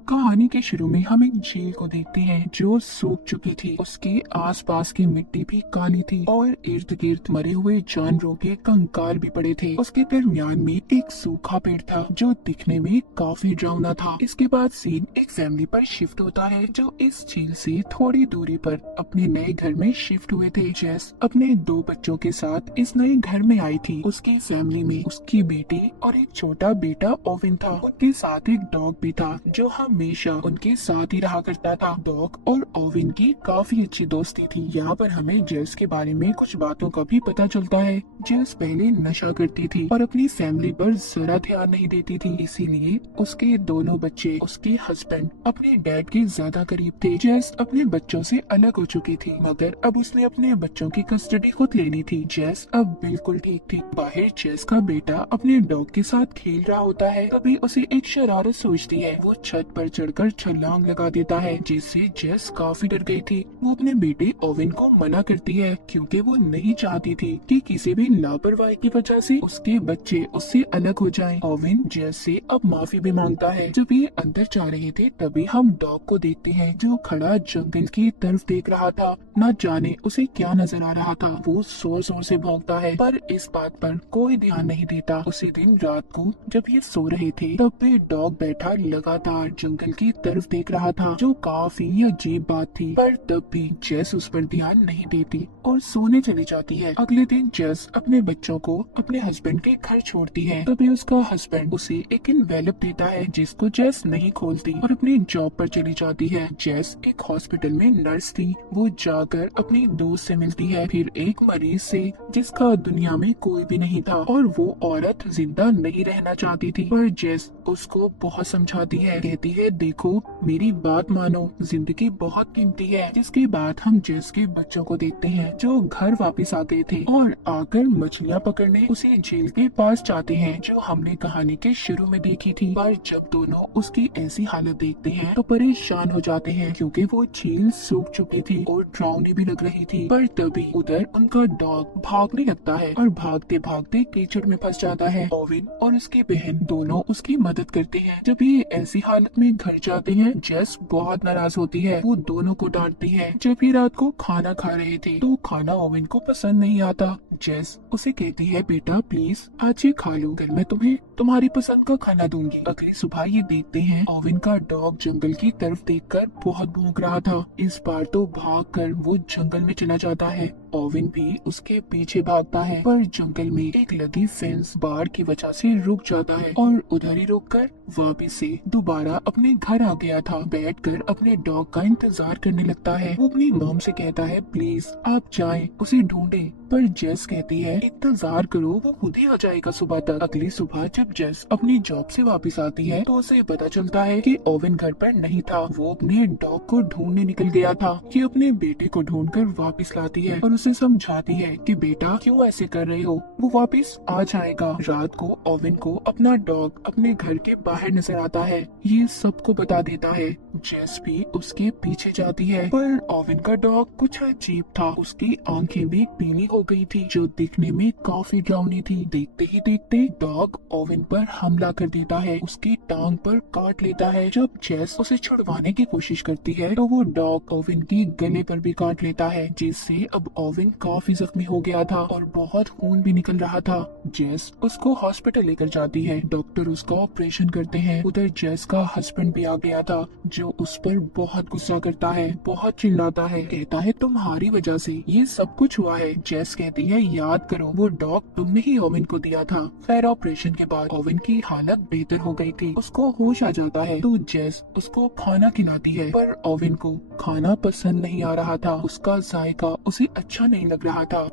कहानी के शुरू में हम एक झील को देखते हैं जो सूख चुकी थी। उसके आसपास की मिट्टी भी काली थी और इर्द गिर्द मरे हुए जानवरों के कंकाल भी पड़े थे। उसके दरमियान में एक सूखा पेड़ था जो दिखने में काफी डरावना था। इसके बाद सीन एक फैमिली पर शिफ्ट होता है जो इस झील से थोड़ी दूरी पर अपने नए घर में शिफ्ट हुए थे। जेस अपने 2 बच्चों के साथ इस नए घर में आई थी। उसकी फैमिली में उसकी बेटी और एक छोटा बेटा ओविन था। उनके साथ एक डॉग भी था जो हमेशा उनके साथ ही रहा करता था। डॉग और ओविन की काफी अच्छी दोस्ती थी। यहाँ पर हमें जेस के बारे में कुछ बातों का भी पता चलता है। जेस पहले नशा करती थी और अपनी फैमिली पर जरा ध्यान नहीं देती थी, इसीलिए उसके दोनों बच्चे उसके हस्बैंड अपने डैड के ज्यादा करीब थे। जेस अपने बच्चों से अलग हो चुकी थी मगर अब उसने अपने बच्चों की कस्टडी खुद लेनी थी। जेस अब बिल्कुल ठीक थी। बाहर जेस का बेटा अपने डॉग के साथ खेल रहा होता है, तभी उसे एक शरारत सूझती है। वो छत पर चढ़कर छलांग लगा देता है जिससे जेस काफी डर गई थी। वो अपने बेटे ओविन को मना करती है क्योंकि वो नहीं चाहती थी कि किसी भी लापरवाही की वजह से उसके बच्चे उससे अलग हो जाएं। ओविन जेस से अब माफी भी मांगता है। जब ये अंदर जा रहे थे तभी हम डॉग को देखते हैं जो खड़ा जंगल की तरफ देख रहा था। न जाने उसे क्या नजर आ रहा था। वो जोर जोर से भौंकता है पर इस बात पर कोई ध्यान नहीं देता। उसी दिन रात को जब ये सो रहे थे तब भी डॉग बैठा लगातार जंगल की तरफ देख रहा था जो काफी अजीब बात थी। पर तब भी जेस उस पर ध्यान नहीं देती और सोने चली जाती है। अगले दिन जेस अपने बच्चों को अपने हस्बैंड के घर छोड़ती है। तभी उसका हस्बैंड उसे एक एनवेलप देता है जिसको जेस नहीं खोलती और अपनी जॉब पर चली जाती है। जेस एक हॉस्पिटल में नर्स थी। वो जाकर अपनी दोस्त से मिलती है, फिर एक मरीज से जिसका दुनिया में कोई भी नहीं था और वो औरत जिंदा नहीं रहना चाहती थी। पर जेस उसको बहुत समझाती है, कहती है देखो मेरी बात मानो, जिंदगी बहुत कीमती है। जिसके बाद हम जेस के बच्चों को देखते हैं जो घर वापस आ गए थे और आकर मछलियाँ पकड़ने उसी झील के पास जाते हैं जो हमने कहानी के शुरू में देखी थी। पर जब दोनों उसकी ऐसी हालत देखते हैं तो परेशान हो जाते हैं क्योंकि वो झील सूख चुकी थी और डरावनी भी लग रही थी। पर तभी उधर उनका डॉग भागने लगता है और भागते भागते कीचड़ में फंस जाता है। ओविन और उसकी बहन दोनों उसकी मदद करते हैं। जब ये ऐसी हालत में घर जाते हैं जेस बहुत नाराज होती है। वो दोनों को डांटती है। जब ये रात को खाना खा रहे थे तो खाना ओविन को पसंद नहीं आता। जेस उसे कहती है बेटा प्लीज आज ये खा लो, कल मैं तुम्हें तुम्हारी पसंद का खाना दूंगी। अगली सुबह ये देखते हैं ओविन का डॉग जंगल की तरफ देखकर बहुत भौंक रहा था। इस बार तो भागकर वो जंगल में चला जाता है। ओविन भी उसके पीछे भागता है पर जंगल में एक लगी फेंस बाढ़ की वजह से रुक जाता है और उधर ही रुककर वापस से दोबारा अपने घर आ गया था। बैठकर अपने डॉग का इंतजार करने लगता है। वो अपनी मॉम से कहता है प्लीज आप जाएं उसे ढूंढें, पर जेस कहती है इंतजार करो वो खुद ही आ जाएगा सुबह तक। अगली सुबह जब जेस अपनी जॉब से वापस आती है तो उसे पता चलता है कि ओविन घर पर नहीं था। वो अपने डॉग को ढूंढने निकल गया था। ये अपने बेटे को ढूंढकर वापस लाती है और उसे समझाती है कि बेटा क्यों ऐसे कर रहे हो, वो वापस आ जाएगा। रात को ओविन को अपना डॉग अपने घर के बाहर नजर आता है। ये सबको बता देता है। जेस भी उसके पीछे जाती है पर ओविन का डॉग कुछ अजीब था। उसकी आंखें भी पीली हो गई थी जो दिखने में काफी डरावनी थी। देखते ही देखते डॉग ओविन पर हमला कर देता है, उसकी टांग पर काट लेता है। जब जेस उसे छुड़वाने की कोशिश करती है तो वो डॉग ओविन की गले पर भी काट लेता है जिससे अब ओविन काफी जख्मी हो गया था और बहुत खून भी निकल रहा था। जेस उसको हॉस्पिटल लेकर जाती है। डॉक्टर उसका ऑपरेशन करते हैं। उधर जेस का हस्बैंड भी आ गया था जो उस पर बहुत गुस्सा करता है, बहुत चिल्लाता है, कहता है तुम्हारी वजह से ये सब कुछ हुआ है। जेस कहती है याद करो वो डॉग तुमने ही ओविन को दिया था। खैर ऑपरेशन के बाद ओविन की हालत बेहतर हो गई थी, उसको होश आ जाता है तो जेस उसको खाना खिलाती है पर ओविन को खाना पसंद नहीं आ रहा था। उसका जायका उसे अच्छा नहीं लग रहा था।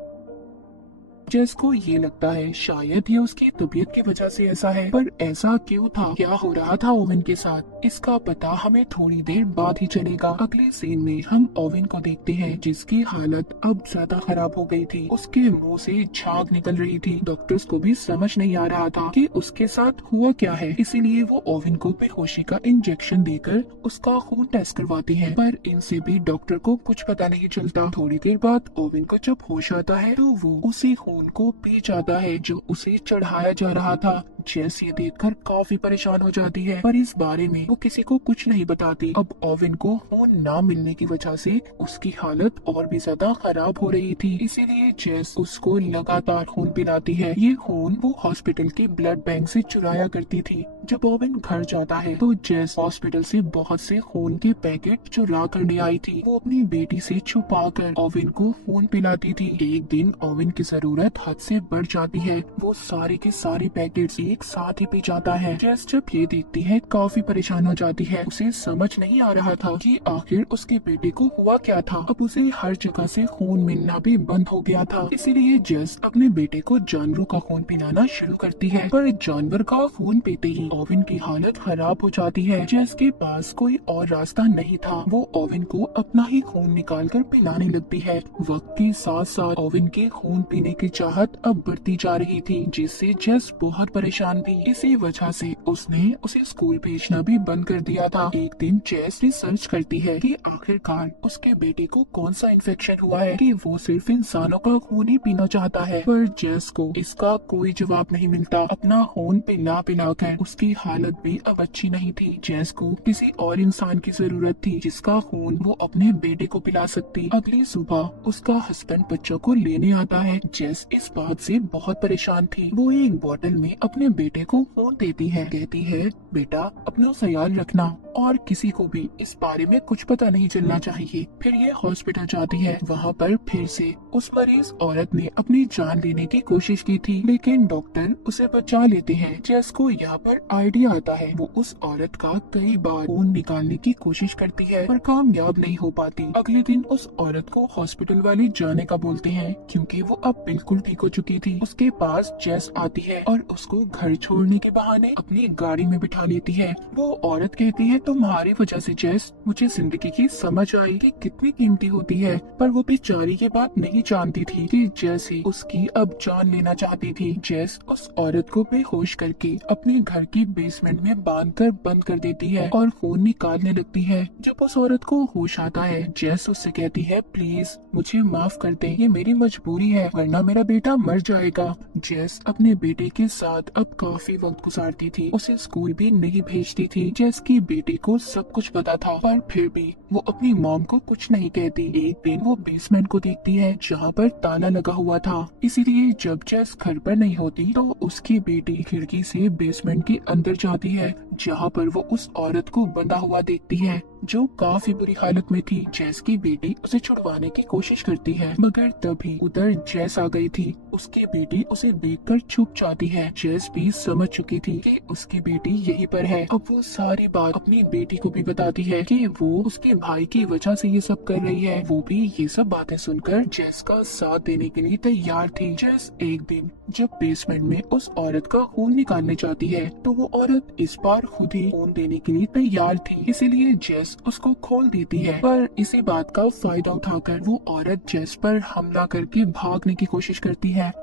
जेस को ये लगता है शायद ये उसकी तबीयत की वजह से ऐसा है, पर ऐसा क्यों था, क्या हो रहा था ओविन के साथ, इसका पता हमें थोड़ी देर बाद ही चलेगा। अगले सीन में हम ओविन को देखते हैं जिसकी हालत अब ज्यादा खराब हो गई थी। उसके मुंह से झाग निकल रही थी। डॉक्टर्स को भी समझ नहीं आ रहा था कि उसके साथ हुआ क्या है, इसीलिए वो ओविन को बेहोशी का इंजेक्शन देकर उसका खून टेस्ट करवाते हैं, पर इनसे भी डॉक्टर को कुछ पता नहीं चलता। थोड़ी देर बाद ओविन को जब होश आता है तो वो उसी खून खून को पी जाता है जो उसे चढ़ाया जा रहा था। जेस ये देखकर काफी परेशान हो जाती है, पर इस बारे में वो किसी को कुछ नहीं बताती। अब ओवेन को खून ना मिलने की वजह से उसकी हालत और भी ज्यादा खराब हो रही थी, इसीलिए जेस उसको लगातार खून पिलाती है। ये खून वो हॉस्पिटल के ब्लड बैंक से चुराया करती थी। जब ओवेन घर जाता है तो जेस हॉस्पिटल से बहुत से खून के पैकेट चुरा कर ले आई थी। वो अपनी बेटी से छुपा कर ओवेन को खून पिलाती थी। एक दिन ओवेन की जरूरत हद से बढ़ जाती है, वो सारे के सारे पैकेट्स एक साथ ही पी जाता है। जेस जब ये देखती है काफी परेशान हो जाती है। उसे समझ नहीं आ रहा था कि आखिर उसके बेटे को हुआ क्या था। अब उसे हर जगह से खून मिलना भी बंद हो गया था, इसीलिए जेस अपने बेटे को जानवरों का खून पिलाना शुरू करती है। पर जानवर का खून पीते ही ओवेन की हालत खराब हो जाती है। जेस के पास कोई और रास्ता नहीं था, वो ओवेन को अपना ही खून निकाल कर पिलाने लगती है। वक्त के साथ साथ ओवेन के खून पीने की चाहत अब बढ़ती जा रही थी, जिससे जेस बहुत परेशान थी। इसी वजह से उसने उसे स्कूल भेजना भी बंद कर दिया था। एक दिन जेस रिसर्च करती है कि आखिरकार उसके बेटे को कौन सा इन्फेक्शन हुआ है कि वो सिर्फ इंसानों का खून ही पीना चाहता है। पर जेस को इसका कोई जवाब नहीं मिलता। अपना खून पिला पिला कर उसकी हालत भी अब अच्छी नहीं थी। जेस को किसी और इंसान की जरूरत थी जिसका खून वो अपने बेटे को पिला सकती। अगली सुबह उसका हस्बैंड बच्चों को लेने आता है। जेस इस बात से बहुत परेशान थी। वो एक बोतल में अपने बेटे को खून देती है, कहती है बेटा अपना ख्याल रखना और किसी को भी इस बारे में कुछ पता नहीं चलना चाहिए। फिर ये हॉस्पिटल जाती है। वहाँ पर फिर से उस मरीज औरत ने अपनी जान लेने की कोशिश की थी, लेकिन डॉक्टर उसे बचा लेते हैं। जेस को यहाँ पर आइडिया आता है। वो उस औरत का कई बार खून निकालने की कोशिश करती है, पर कामयाब नहीं हो पाती। अगले दिन उस औरत को हॉस्पिटल वाले जाने का बोलते हैं, क्योंकि वो अब बिल्कुल ठीक हो चुकी थी। उसके पास जेस आती है और उसको घर छोड़ने के बहाने अपनी गाड़ी में बिठा लेती है। वो औरत कहती है तुम्हारी वजह से जेस मुझे जिंदगी की समझ आई कि कितनी कीमती होती है। पर वो बेचारी ये बात नहीं जानती थी कि जेस ही उसकी अब जान लेना चाहती थी। जेस उस औरत को बेहोश करके अपने घर की बेसमेंट में बांधकर बंद कर देती है और खून निकालने लगती है। जब उस औरत को होश आता है, जेस उससे कहती है प्लीज मुझे माफ कर दे, ये मेरी मजबूरी है वरना मेरा बेटा मर जाएगा। जेस अपने बेटे के साथ अब काफी वक्त गुजारती थी। उसे स्कूल भी नहीं भेजती थी। जेस की बेटी को सब कुछ पता था, पर फिर भी वो अपनी मॉम को कुछ नहीं कहती। एक दिन वो बेसमेंट को देखती है जहाँ पर ताला लगा हुआ था, इसीलिए जब जेस घर पर नहीं होती तो उसकी बेटी खिड़की से बेसमेंट के अंदर जाती है, जहाँ पर वो उस औरत को बंधा हुआ देखती है जो काफी बुरी हालत में थी। जेस की बेटी उसे छुड़वाने की कोशिश करती है, मगर तभी उधर जेस आ गई थी। उसकी बेटी उसे देखकर छुप जाती है। जेस भी समझ चुकी थी कि उसकी बेटी यहीं पर है। अब वो सारी बात अपनी बेटी को भी बताती है कि वो उसके भाई की वजह से ये सब कर रही है। वो भी ये सब बातें सुनकर जेस का साथ देने के लिए तैयार थी। जेस एक दिन जब बेसमेंट में उस औरत का खून निकालने जाती है तो वो औरत इस बार खुद ही खून देने के लिए तैयार थी, इसीलिए जेस उसको खोल देती है। पर इसी बात का फायदा उठाकर वो औरत जेस पर हमला करके भागने की कोशिश करती है।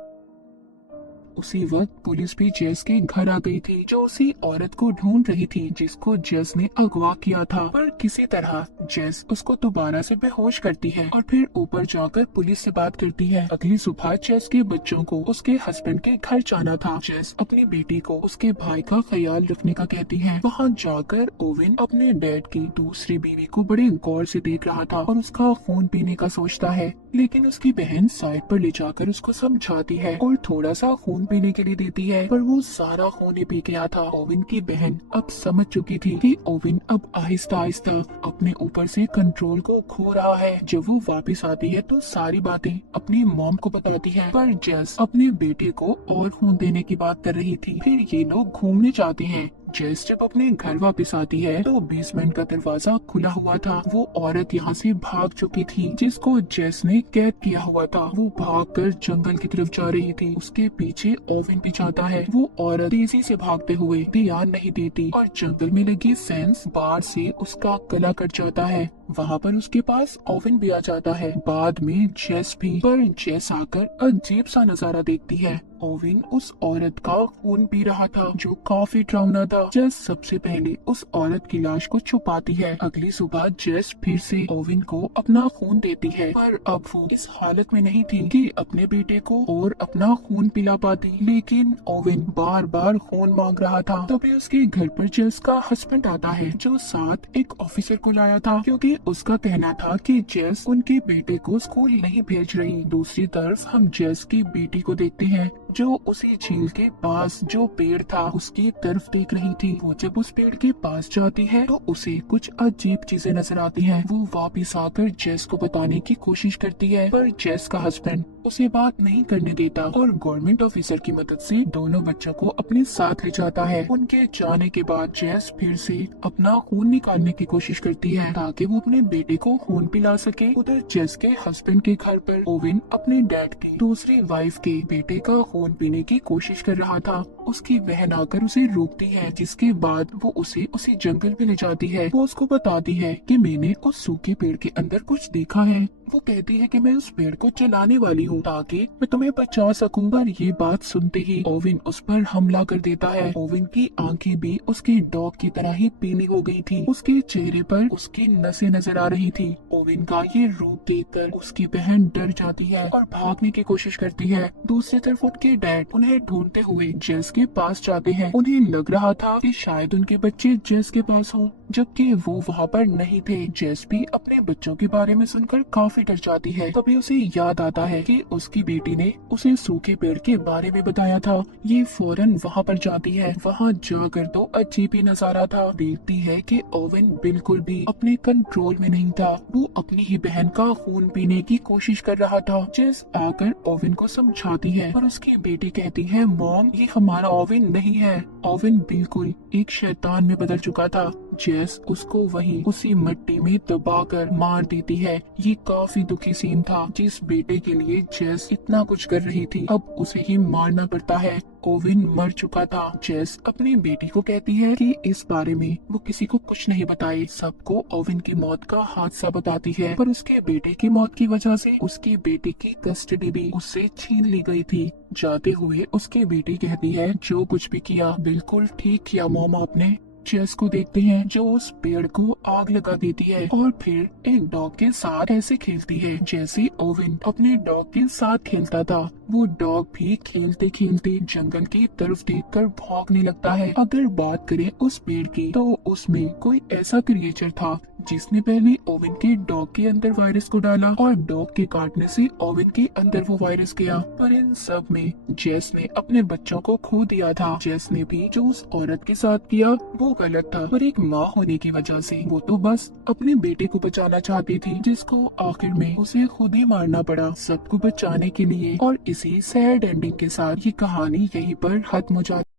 उसी वक्त पुलिस भी जेस के घर आ गई थी, जो उसी औरत को ढूंढ रही थी जिसको जेस ने अगवा किया था। पर किसी तरह जेस उसको दोबारा से बेहोश करती है और फिर ऊपर जाकर पुलिस से बात करती है। अगली सुबह जेस के बच्चों को उसके हस्बैंड के घर जाना था। जेस अपनी बेटी को उसके भाई का ख्याल रखने का कहती है। वहाँ जाकर ओवेन अपने डैड की दूसरी बीवी को बड़े गौर से देख रहा था और उसका खून पीने का सोचता है, लेकिन उसकी बहन साइड पर ले जाकर उसको समझाती है और थोड़ा सा खून पीने के लिए देती है, पर वो सारा खून ही पी गया था। ओवेन की बहन अब समझ चुकी थी कि ओवेन अब आहिस्ता आहिस्ता अपने ऊपर से कंट्रोल को खो रहा है। जब वो वापस आती है तो सारी बातें अपनी मॉम को बताती है, पर जेस अपने बेटे को और खून देने की बात कर रही थी। फिर ये लोग घूमने जाते हैं। जेस जब अपने घर वापस आती है तो बेसमेंट का दरवाजा खुला हुआ था। वो औरत यहाँ से भाग चुकी थी जिसको जेस ने कैद किया हुआ था। वो भागकर जंगल की तरफ जा रही थी। उसके पीछे ओवेन भी जाता है। वो औरत तेजी से भागते हुए ध्यान नहीं देती और जंगल में लगी फेंस बार से उसका गला कट जाता है। वहाँ पर उसके पास ओवन भी आ जाता है, बाद में जेस भी। पर जेस आकर अजीब सा नजारा देखती है। ओवन उस औरत का खून पी रहा था, जो काफी डरावना था। जेस सबसे पहले उस औरत की लाश को छुपाती है। अगली सुबह जेस फिर से ओवन को अपना खून देती है, पर अब वो इस हालत में नहीं थी कि अपने बेटे को और अपना खून पिला पाती। लेकिन ओवन बार बार खून मांग रहा था। तभी उसके घर पर जेस का हस्बैंड आता है, जो साथ एक ऑफिसर को लाया था, क्योंकि उसका कहना था कि जेस उनके बेटे को स्कूल नहीं भेज रही। दूसरी तरफ हम जेस की बेटी को देखते हैं, जो उसी झील के पास जो पेड़ था उसकी तरफ देख रही थी। वो जब उस पेड़ के पास जाती है तो उसे कुछ अजीब चीजें नजर आती हैं। वो वापस आकर जेस को बताने की कोशिश करती है, पर जेस का हस्बैंड उसे बात नहीं करने देता और गवर्नमेंट ऑफिसर की मदद से दोनों बच्चों को अपने साथ ले जाता है। उनके जाने के बाद जेस फिर से अपना खून निकालने की कोशिश करती है, ताकि वो अपने बेटे को खून पिला सके। उधर जेस के हस्बैंड के घर पर ओवन अपने डैड की दूसरी वाइफ के बेटे का खून पीने की कोशिश कर रहा था। उसकी बहन आकर उसे रोकती है, जिसके बाद वो उसे उसी जंगल में ले जाती है। वो उसको बताती है कि मैंने उस सूखे पेड़ के अंदर कुछ देखा है। वो कहती है कि मैं उस पेड़ को चलाने वाली हूँ ताकि मैं तुम्हें बचा सकूं। पर ये बात सुनते ही ओवन उस पर हमला कर देता है। ओवन की आंखें भी उसके डॉग की तरह ही पीली हो गई थी। उसके चेहरे पर उसकी नसें नजर आ रही थी। ओवन का ये रूप देखकर उसकी बहन डर जाती है और भागने की कोशिश करती है। दूसरी तरफ उनके डैड उन्हें ढूंढते हुए जेस के पास जाते हैं। उन्हें लग रहा था कि शायद उनके बच्चे जेस के पास हों, जबकि वो वहाँ पर नहीं थे। जेस भी अपने बच्चों के बारे में सुनकर काफी डर जाती है। तभी उसे याद आता है कि उसकी बेटी ने उसे सूखे पेड़ के बारे में बताया था। ये फौरन वहाँ पर जाती है। वहाँ जाकर तो अजीब ही नजारा था। देखती है कि ओवन बिल्कुल भी अपने कंट्रोल में नहीं था। वो अपनी ही बहन का खून पीने की कोशिश कर रहा था। जेस आकर ओवन को समझाती है, पर उसकी बेटी कहती है, मॉम ये हमारा ओवन नहीं है। ओवन बिल्कुल एक शैतान में बदल चुका था। जेस उसको वहीं उसी मिट्टी में दबाकर मार देती है। ये काफी दुखी सीन था। जिस बेटे के लिए जेस इतना कुछ कर रही थी, अब उसे ही मारना पड़ता है। ओवन मर चुका था। जेस अपनी बेटी को कहती है कि इस बारे में वो किसी को कुछ नहीं बताए। सबको ओवन की मौत का हादसा बताती है, पर उसके बेटे की मौत की वजह से उसकी बेटी की कस्टडी भी उससे छीन ली गई थी। जाते हुए उसकी बेटी कहती है, जो कुछ भी किया बिल्कुल ठीक किया मॉम आपने। जेस को देखते हैं, जो उस पेड़ को आग लगा देती है और फिर एक डॉग के साथ ऐसे खेलती है जैसे ओवन अपने डॉग के साथ खेलता था। वो डॉग भी खेलते खेलते जंगल की तरफ देखकर भागने लगता है। अगर बात करें उस पेड़ की, तो उसमें कोई ऐसा क्रिएचर था जिसने पहले ओवन के डॉग के अंदर वायरस को डाला और डॉग के काटने से ओवन के अंदर वो वायरस गया। पर इन सब में जेस ने अपने बच्चों को खो दिया था। जेस ने भी जो उस औरत के साथ किया वो गलत था, पर एक माँ होने की वजह से वो तो बस अपने बेटे को बचाना चाहती थी, जिसको आखिर में उसे खुद ही मारना पड़ा सबको बचाने के लिए। और इसी सैड एंडिंग के साथ ये कहानी यहीं पर खत्म हो जाती।